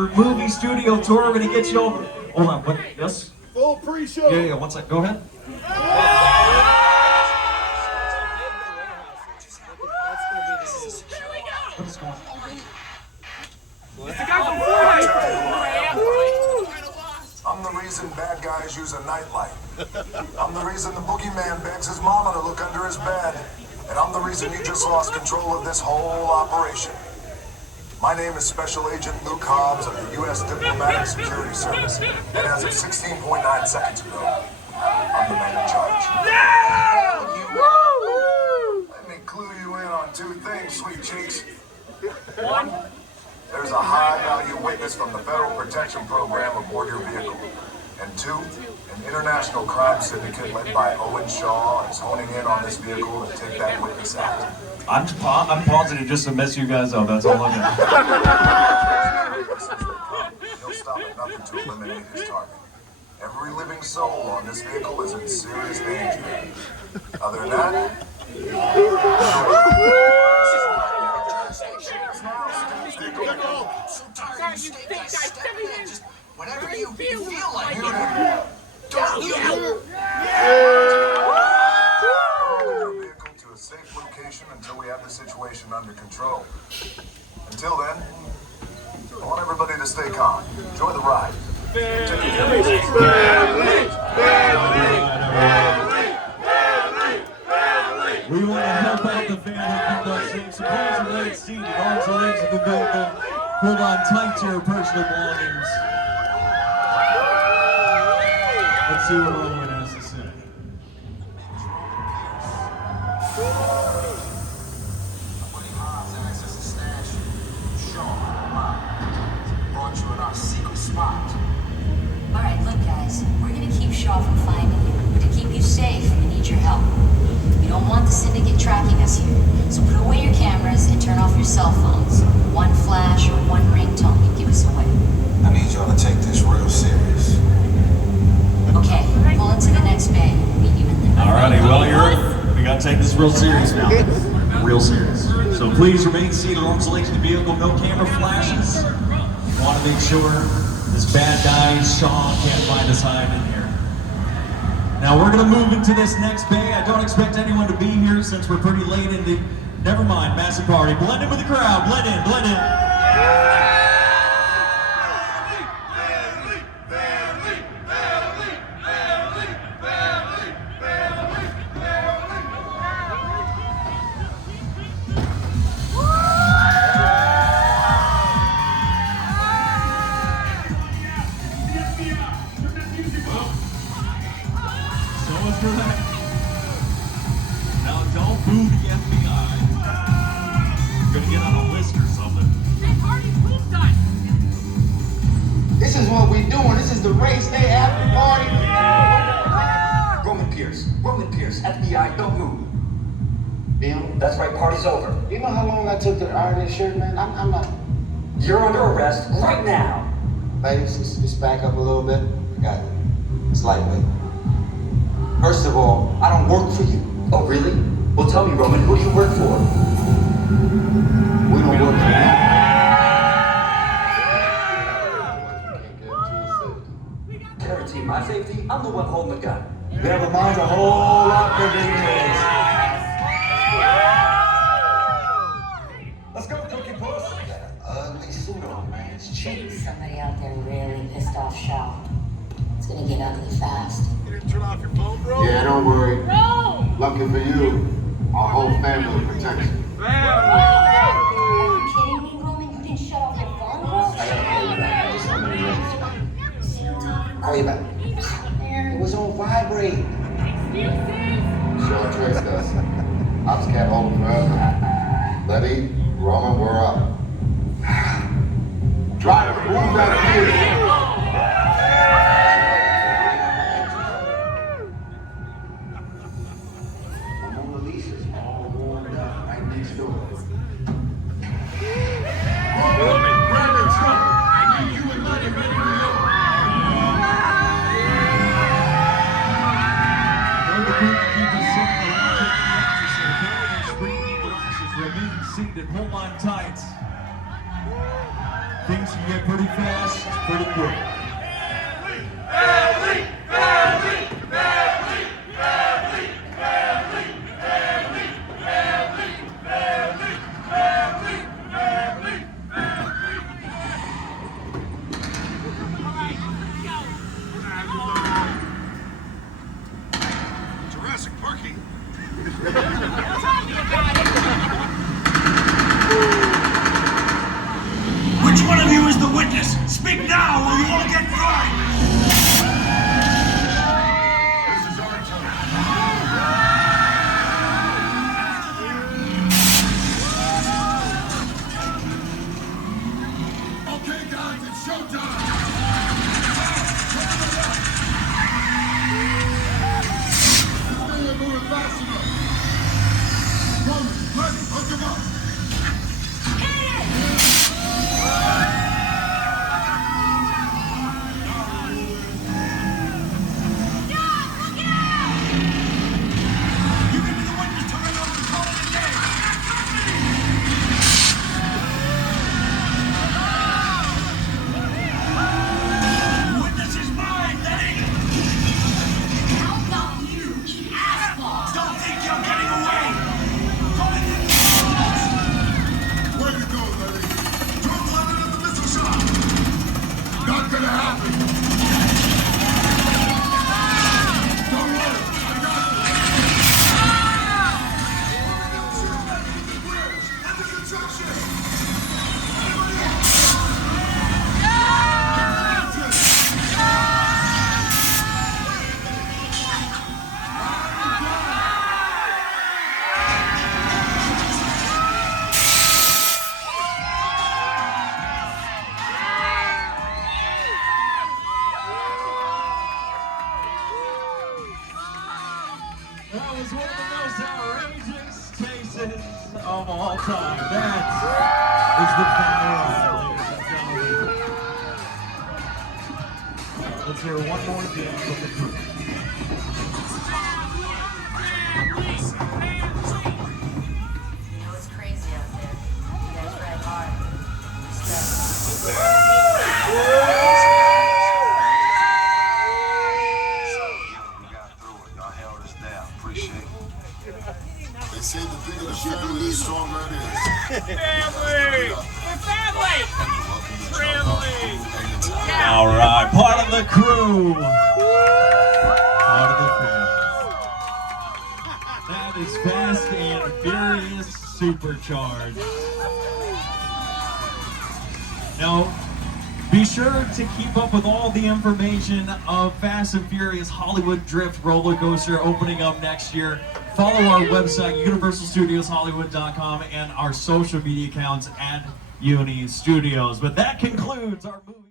our movie studio tour. We're gonna get you over. Hold on, what? Yes? Full pre-show. Yeah, one sec. Go ahead. What is going on? It's the guy from Fortnite. I'm the reason bad guys use a nightlight. I'm the reason the boogeyman begs his mama to look under his bed. And I'm the reason you just lost control of this whole operation. My name is Special Agent Luke Hobbs of the U.S. Diplomatic Security Service. And as of 16.9 seconds ago, I'm the man in charge. Yeah! Let me clue you in on two things, sweet cheeks. One, there's a high-value witness from the Federal Protection Program aboard your vehicle. And two, an international crime syndicate led by Owen Shaw is honing in on this vehicle to take that witness out. I'm positive just to mess you guys up. That's all I'm doing. He'll stop at nothing to eliminate his target. Every living soul on this vehicle is in serious danger. Other than that, whenever you feel like it, don't you? Your vehicle to a safe location until we have the situation under control. Until then, I want everybody to stay calm. Enjoy the ride. We want to help out the van who kept us safe, so please remain seated, arms and legs of the vehicle. Hold on tight to your personal belongings. Let's see what Owen has to say. Hobbs access the stash. Sean, brought you in our secret spot. Alright, look guys, we're gonna keep Shaw from finding you. To keep you safe, we need your help. We don't want the syndicate tracking us here, so put away your cameras and turn off your cell phones. One flash or one ringtone can give us away. I need y'all to take this real serious. Okay, pull into the next bay. Meet you in the... Alrighty, well, we gotta take this real serious now. Real serious. So please remain seated, arms and legs in the vehicle, no camera flashes. We want to make sure this bad guy, Shaw, can't find us hiding in here. Now we're gonna move into this next bay. I don't expect anyone to be here since we're pretty late in the... Never mind, massive party. Blend in with the crowd, blend in, blend in. Now don't boo the FBI. You're gonna get on a list or something. Hey, party's poop time. This is what we doing. This is the race day after party. Roman Pierce, FBI, don't move. Bill, That's right, party's over. you know how long I took to iron this shirt, man? I'm not. You're under arrest right now. Ladies, let's back up a little bit. I got it. It's lightweight. First of all, I don't work for you. Oh, really? Well, tell me, Roman, who do you work for? We don't work for you. Guarantee my safety? I'm the one holding the gun. Never mind, a whole lot bigger than this. Let's go, Cookie Puss. You got an ugly suit on, man. It's cheap. Somebody out there really pissed off Shaw. It's gonna get ugly fast. You didn't turn off your phone, bro? Yeah, don't worry. Lucky for you, our whole family protects you. Are you kidding me, Roman? You didn't shut off your phone, bro? Call you back. It was on vibrate. Sure tricks us. Ops can't hold forever. Letty, Roman, we're up. Driver, move that vehicle. Mona Lisa's all warmed up right next door. Roman, grab your truck. I need you and Letty ready to go. Know the group to keep us safe and watching the officer. Carry their screen glasses, remain seated, hold on tight. Things can get pretty fast, pretty quick. Jurassic Parky. Which one of you is the witness? Speak now or you all get fined! This is our time. Okay, guys, it's showtime. Stay moving fast enough. Roman, ready, hook him up. That was one of the most outrageous chases of all time. That is the final round, ladies and gentlemen. Let's hear one more again from the crew. You know it's crazy out there. You guys ride hard. They say the bigger the family, the stronger it is. Family! All right, part of the crew. Part of the crew. That is Fast and Furious Supercharged. Now, be sure to keep up with all the information of Fast and Furious Hollywood Drift roller coaster opening up next year. Follow our website, universalstudioshollywood.com, and our social media accounts at Uni Studios. But that concludes our movie.